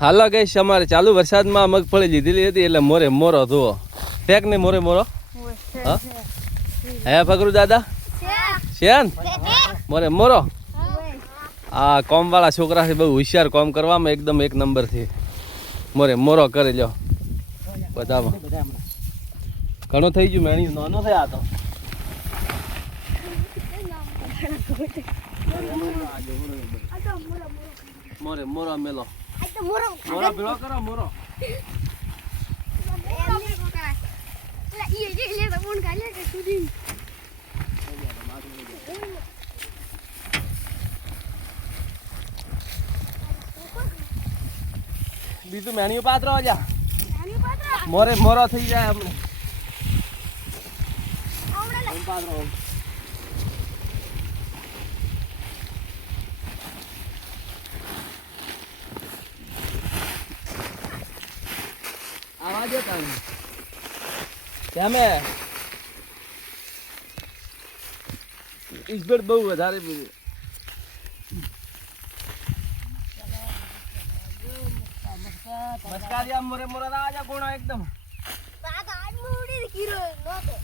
હાલો ગઈશ અમારે ચાલુ વરસાદમાં મગફળી લીધેલી હતી એટલે મોરે મોરો ધોવો ફેક ને મોરે મોરો હા હે ફકરુ દાદા શેન મોરે મોરો આ કોમવાળા છોકરા છે બહુ હોશિયાર કોમ કરવામાં એકદમ એક નંબરથી મોરે મોરો કરી લ્યો બધામાં ઘણું થઈ ગયું મેણી નાનો થયા તો મોરે મોરો મેલો મોરો ભેળો કરો મોરો બીજું મેણીઓ પાત્રો જા મોરે મોરો થઈ જાય હમણાં પાત્રો આવાજ કાંઈ કેમે ઈસબેડ બહુ વધારે મસ્કારિયા મોરે મોરે આજા કોણા એકદમ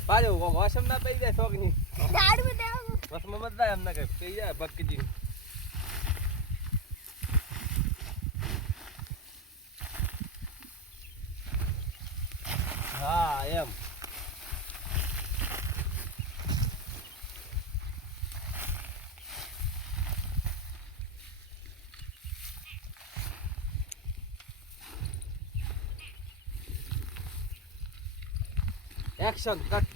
પાજો વાસમ ના પઈ જાય શોક ની વસમાં મત જાય એમને કઈ પઈ જાય બકજી હા એમ એક્શન કટ